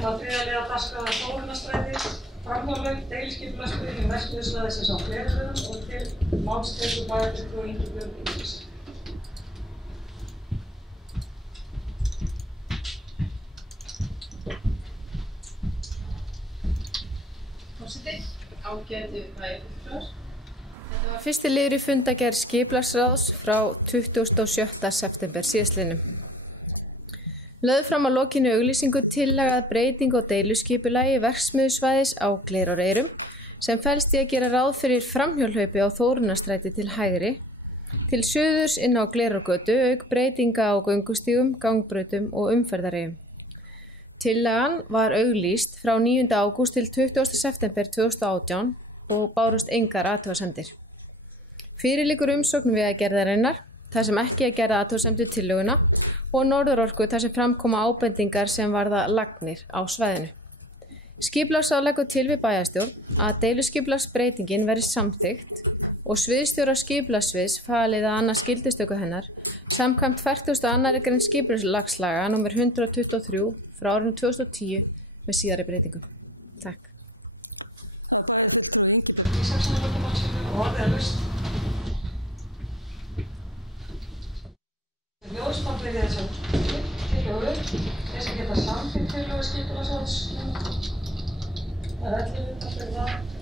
Á þriðja liða dagskrár Þórunnarstræti, framhjálaug, deiliskipulagsbreyting verksmiðjusvæðisins á Gleráreyrum og til máls tekur bæjarfulltrúi Ingibjörg Ingvis. Forseti, ágætu bæjarfulltrúar. Fyrsti liður í fundargerð skipulagsráðs frá 27. september síðastliðnum. Lögð fram að lokinu auglýsingu tillaga að breyting á deiluskipulagi verksmiðjusvæðis á Gleráreyrum sem felst í að gera ráð fyrir framhjólhlaupi á Þórunnarstræti til hægri, til suðurs inn á Glerárgötu auk breytinga á göngustígum, gangbrautum og umferðareyjum. Tillagan var auglýst frá 9. ágúst til 20. september 2018 og bárust engar athugasemdir. Fyrir liggur umsókn Vegagerðarinnar, þar sem ekki er gerð athugasemd við tillöguna, og Norðurorku þar sem framkoma ábendingar sem varða lagnir á svæðinu. Skipulagsráð leggur til við bæjarstjórn að deiluskipulagsbreytingin verði samþykkt og sviðsstjóra skipulagssviðs falið að annast gildistöku hennar samkvæmt 42. grein skipulagslaga nr. 123 frá árinu 2010 með síðari breytingum. Takk. Ljóðstofnir í þessum tillögu, sem geta samþykkt tillögu skipulagsráðs, það er 11 fyrir það.